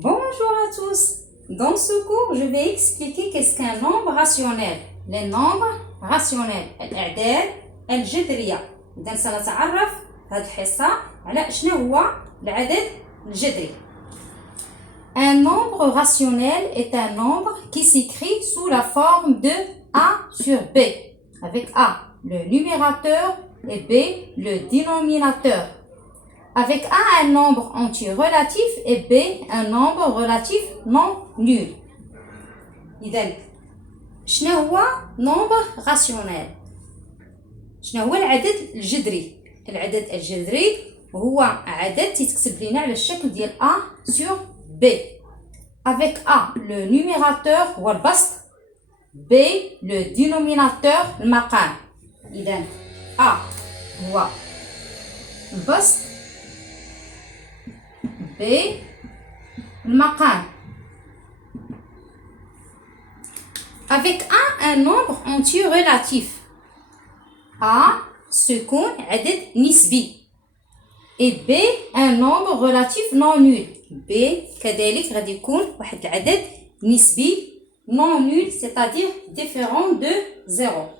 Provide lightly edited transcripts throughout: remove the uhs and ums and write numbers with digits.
Bonjour à tous. Dans ce cours, je vais expliquer qu'est-ce qu'un nombre rationnel. Les nombres rationnels الأعداد الجذرية. إذا سنتعرف هذه الحصة على شنو هو العدد الجذري. Un nombre rationnel est un nombre qui s'écrit sous la forme de A sur B, avec A le numérateur et B le dénominateur. Avec A un nombre entier relatif et B un nombre relatif non nul. إذا شنو هو nombre rationnel؟ شنو هو العدد الجذري؟ العدد الجذري هو عدد تيتكتب لنا على الشكل ديال A sur B. Avec A le numérateur هو البسط، B le dénominateur المقام. إذا A هو البسط، B المقام. Avec A un nombre entier relatif. A سكون عدد نسبي et B un nombre relatif non nul. B كذلك غادي يكون واحد العدد نسبي non nul, c'est-à-dire différent de 0.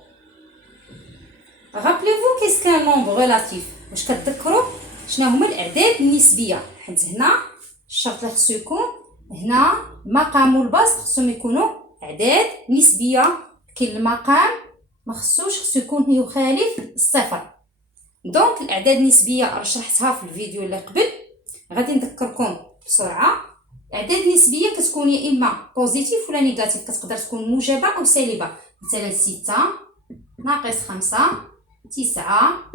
Rappelez-vous qu'est-ce qu'un nombre relatif. واش كتذكروا شنو هما الاعداد النسبيه؟ حيت هنا الشرط اللي خصو يكون هنا المقام والبسط خصهم يكونوا اعداد نسبيه، كاين المقام ما خصو يكون يخالف الصفر. دونك الاعداد النسبيه شرحتها في الفيديو اللي قبل، غادي نذكركم بسرعه. الاعداد النسبيه كتكون يا اما بوزيتيف ولا نيجاتيف، كتقدر تكون موجبه او سالبه. مثلا 6 ناقص 5 9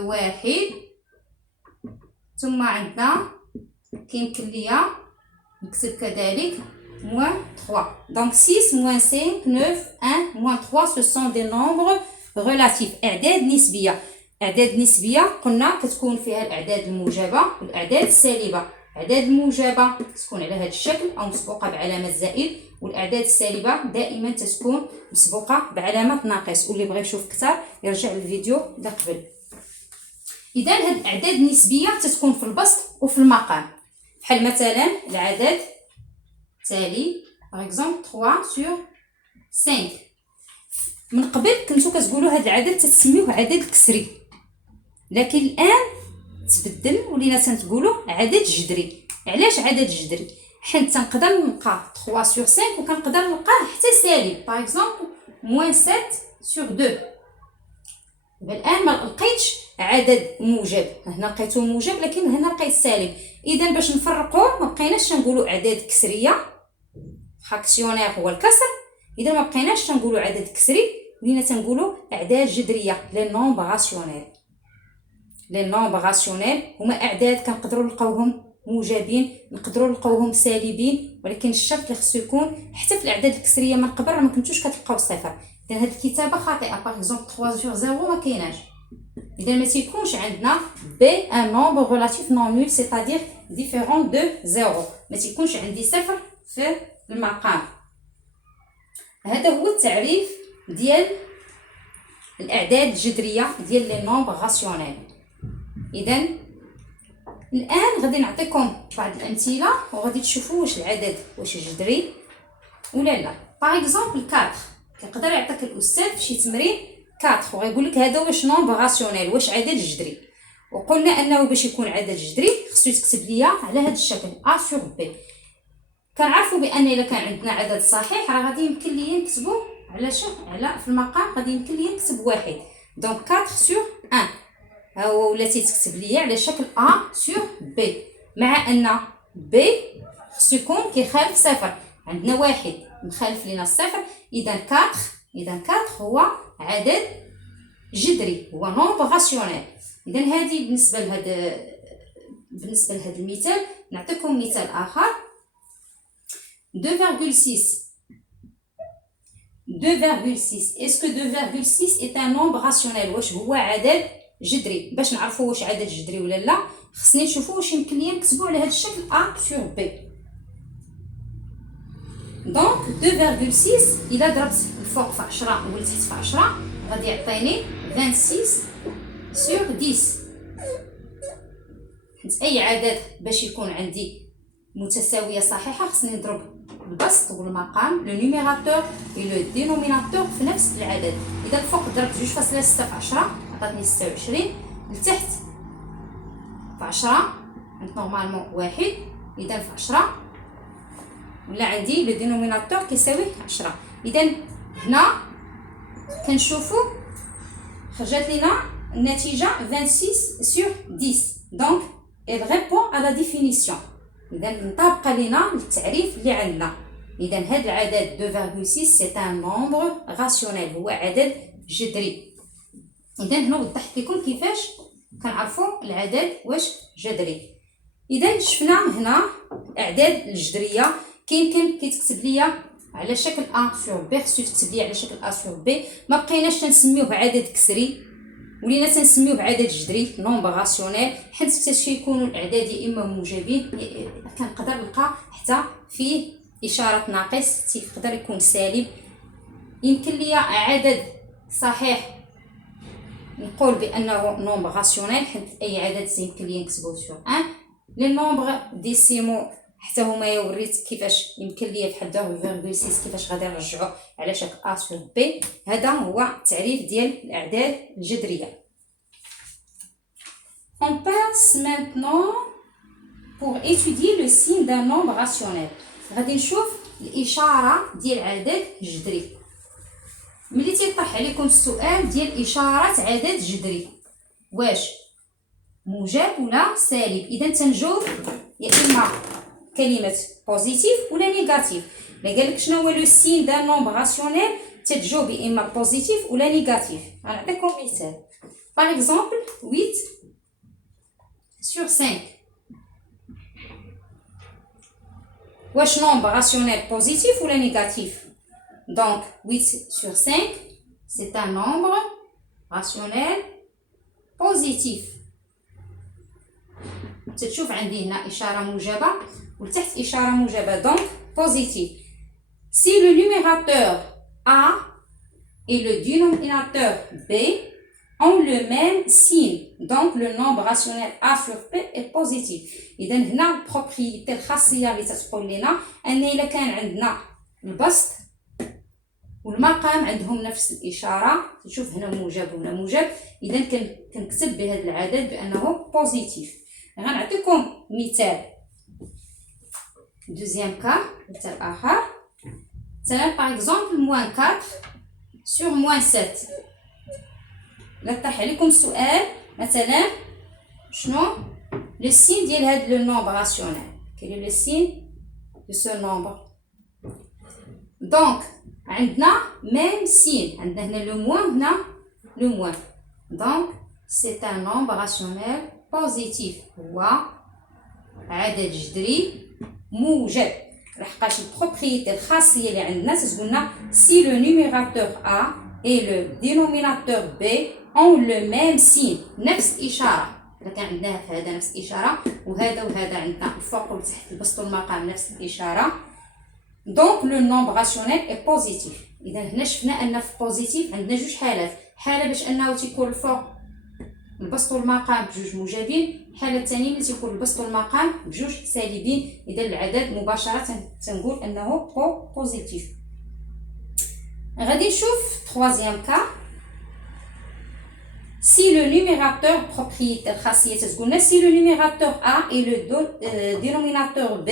1. ثم عندنا كيمكن ليا نكتب كذلك moins 3. Donc 6, moins 5, 9, 1, moins 3, ce sont des nombres relatifs. أعداد نسبية. أعداد نسبية قلنا كتكون فيها الأعداد الموجبة والأعداد السالبة. الأعداد الموجبة تكون على هذا الشكل أو مسبوقة بعلامة زائد، والأعداد السالبة دائما تكون مسبوقة بعلامة ناقص. واللي بغى يشوف كتر يرجع للفيديو اللي قبل. إذا هاد الأعداد النسبية تتكون في البسط وفي المقام، بحال مثلا العدد التالي par exemple 3 sur 5. من قبل كنتو كتقولوا هاد العدد تسميوه عدد كسري، لكن الآن تبدل ولينا تنقولوا عدد جذري. علاش عدد جذري؟ حيت تنقدر نلقى 3 sur 5 وكنقدر نلقاه حتى سالب par exemple moins 7 sur 2. الآن ما لقيتش عدد موجب، هنا لقيته موجب لكن هنا لقيت سالب. إذا باش نفرقوه ما بقيناش نقولوا أعداد كسرية، فراكسيونير هو الكسر. إذا ما بقيناش نقولوا عدد كسري، ولينا تنقولوا أعداد جذرية لي نومبر راسيونيل. لي نومبر راسيونيل هما أعداد كنقدروا نلقاوهم موجبين، نقدروا نلقاوهم سالبين، ولكن الشرط اللي خصو يكون حتى في الأعداد الكسرية من قبل ما كنتوش كتلقاو صفر. إذا هاد الكتابة خاطئة. باغ اكزومبل 3 sur 0 ما كايناش. إذا ما تيكونش عندنا B un nombre relatif non nul, c'est-à-dire différent de 0. ما تيكونش عندي صفر في المقام. هذا هو التعريف ديال الأعداد الجذرية ديال لي نومبر راسيونيل. إذا الآن غادي نعطيكم بعض الأمثلة وغادي تشوفوا واش العدد واش جذري ولا لا. باغ اكزومبل 4 كيقدر يعطيك الأستاذ في شي تمرين 4 وغيقول لك هذا واش نومبر راسيونيل، واش عدد جذري. وقلنا انه باش يكون عدد جذري خصو يتكتب ليا على هذا الشكل A sur B. كنعرفوا بان الا كان عندنا عدد صحيح راه غادي يمكن ليا نكتبو على على في المقام غادي يمكن ليا نكتب 1. دونك 4 sur 1 ها هو ولا تيتكتب ليا على شكل A sur B، مع ان B خصو يكون كيخالف صفر. عندنا 1 مخالف لينا الصفر، اذا 4 هو عدد جذري، هو نومبر راسيونيل. اذا هذه بالنسبه لهذا المثال. نعطيكم مثال اخر 2,6. 2,6 est-ce que 2,6 est un nombre rationnel؟ واش هو عدد جذري؟ باش نعرفوا واش عدد جذري ولا لا خصني نشوفوا واش يمكن ليا نكتبوا على هذا الشكل A sur B. دونك 2,6 الا ضربت الفوق في 10 والتحت في 10 غادي يعطيني 26 sur 10. حيت اي عدد باش يكون عندي متساويه صحيحه خصني نضرب البسط والمقام لو نيميراتور و لو دينوميناتور في نفس العدد. اذا الفوق ضربت 2.6 في 10 عطاتني 26. لتحت في 10 عند نورمالمون 1، اذا في 10 ولا عندي لو دينوميناتور كيساوي 10. اذا هنا كنشوفوا خرجت لينا النتيجه 26/10. دونك elle répond à la définition. اذا مطابقه لينا للتعريف اللي عندنا. اذا هذا العدد 2.6 سي ان نومبر راسيونيل، هو عدد جذري. اذا هنا وضحت لكم كيفاش كنعرفوا العدد واش جذري. اذا شفنا هنا الاعداد الجذريه كيتكتب ليا على شكل ا سور بي، خصو يتكتب ليا على شكل ا سور بي. ما بقيناش تنسميوه عدد كسري، ولينا تنسميوه عدد جذري نومبر راسيونيل، حيت كيكونوا الاعداد يا اما موجبين، كنقدر نلقى حتى فيه اشاره ناقص، يقدر يكون سالب. يمكن ليا عدد صحيح نقول بانه نومبر راسيونيل، حيت اي عدد يمكن ليا نكتبوه سور 1. لي نومبر ديسيمو حتى هما وريت كيفاش يمكن ليا بحال 2.6 كيفاش غادي نرجعوا على شكل ا سور بي. هذا هو التعريف ديال الاعداد الجذريه. On passe maintenant pour étudier le signe d'un nombre rationnel. غادي نشوف الاشاره ديال عدد جذري. ملي تيطرح عليكم السؤال ديال اشاره عدد جذري واش موجب ولا سالب، اذا تنجاوب يا اما كلمه بوزيتيف ولا نيجاتيف. لا قالك شنو هو لو سين دان نومبر راسيونيل تتجاوب يا اما بوزيتيف ولا نيجاتيف. غنعطيكم مثال. باغ اكزومبل 8/5 واش نومبر راسيونيل بوزيتيف ولا نيجاتيف؟ دونك 8/5 سي ان نومبر راسيونيل بوزيتيف. تتشوف عندي هنا اشاره موجبه وتحت اشاره موجبه، دونك بوزيتيف. Si le numérateur A et le dénominateur B ont le même signe, donc le nombre rationnel A sur P est positif. إذا هنا البروبريتي الخاصية اللي تتقول لنا أن إلا كان عندنا البسط والمقام عندهم نفس الإشارة، تشوف هنا موجب وهنا موجب، إذا كنكتب بهذا العدد بأنه بوزيتيف. غنعطيكم مثال دوزيام كا، مثال آخر. مثلا باغ اكزومبل موان 4 سور موان 7. لا طرح عليكم السؤال مثلا شنو لو سين ديال هاد لو نومبر راسيونيل، كاين لو سين دو سو نومبر. دونك عندنا ميم سين، عندنا هنا لو موان هنا لو موان، دونك سي ان نومبر راسيونيل بوزيتيف، هو عدد جذري موجب. لحقاش البروبريتي الخاصيه اللي عندنا تتقولنا سي لو نيميراتور A et le dénominateur B ont le même signe، نفس الاشاره. اذا كان عندنا في هذا نفس الاشاره وهذا وهذا عندنا الفوق وتحت البسط والمقام نفس الاشاره، دونك لو نومبر راسيونيل اي بوزيتيف. اذا هنا شفنا ان في بوزيتيف عندنا جوج حالات، حاله باش انه تيكون الفوق البسط والمقام بجوج موجبين، الحاله الثانيه ملي تيكون البسط والمقام بجوج سالبين، اذا العدد مباشره تنقول انه بوزيتيف. غادي نشوف troisième cas. Si le numérateur propriété الخاصيه تتقولنا si le numérateur A et le dénominateur B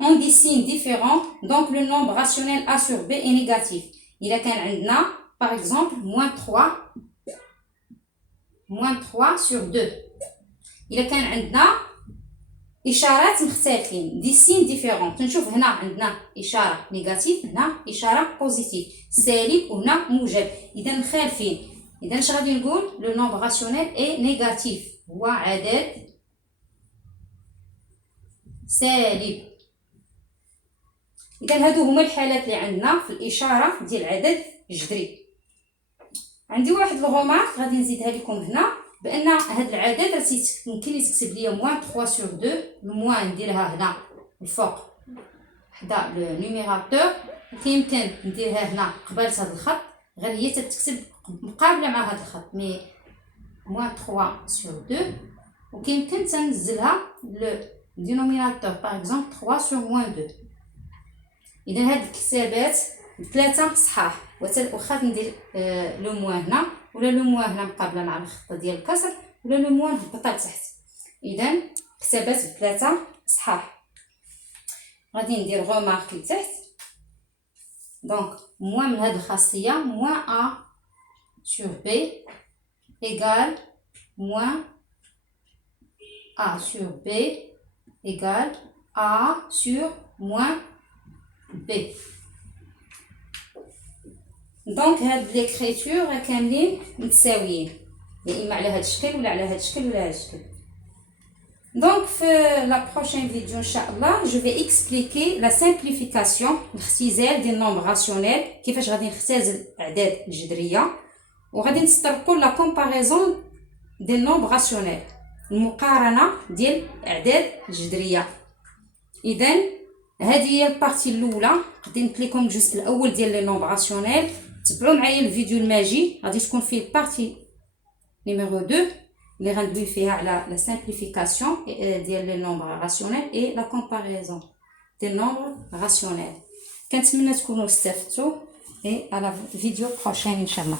ont des signes différents, donc le nombre rationnel A sur B est négatif. اذا كان عندنا par exemple moins 3 sur 2، إلا كان عندنا إشارات مختلفين دي سين ديفيرون، تنشوف هنا عندنا إشارة نيجاتيف، هنا إشارة بوزيتيف، سالب وهنا موجب، إذا مخالفين. إذا اش غادي نقول لو نومبر راسيونيل إي نيجاتيف، هو عدد سالب. إذا هادو هما الحالات اللي عندنا في الإشارة ديال العدد الجذري. عندي واحد الغومارك غادي نزيدها لكم هنا، بان هاد العدد راه يمكن يتكتب ليا موان 3 سور 2، الموان نديرها هنا الفوق حدا لو نيميراتور، كيمكن نديرها هنا قبل هاد الخط، غير هي تتكتب مقابله مع هاد الخط، موان 3 سور 2، وكيمكن تنزلها dénominateur par exemple 3 sur moins 2. إذا هاد الحسابات 3 صحاح، واخا ندير لو موان هنا ولا لو موان هنا مقابله مع الخطه ديال الكسر ولا لو موان هبطها لتحت. إذا حسابات 3 صحاح. غادي ندير غومارك لتحت. دونك موان من هاد الخاصيه موان A sur B égale moins A sur B égale A sur moins B. دونك هاد ليكريتور كاملين متساويين، يا اما على هاد الشكل ولا على هاد الشكل ولا هاد الشكل. دونك في لا بروشين فيديو ان شاء الله جو في اكسبليكي لا سامبليفيكاسيون، الاختزال ديال نومبر راسيونيل، كيفاش غادي نختزل الاعداد الجذريه، وغادي نسترقوا لا كومباريزون ديال نومبر راسيونيل، المقارنه ديال الاعداد الجذريه. اذا هذه هي البارتي الاولى، قدمت لكم الجزء الاول ديال لي نومبر راسيونيل. تبعوا معايا الفيديو الماجي، غادي تكون فيه البارتي نيميرو 2 اللي غندوي فيها على لا سامبليفيكاسيون ديال لي نومبر راسيونيل اي لا كومباريزون ديال نومبر راسيونيل. كنتمنى تكونوا استفدتوا، اي على فيديو بروشين ان شاء الله.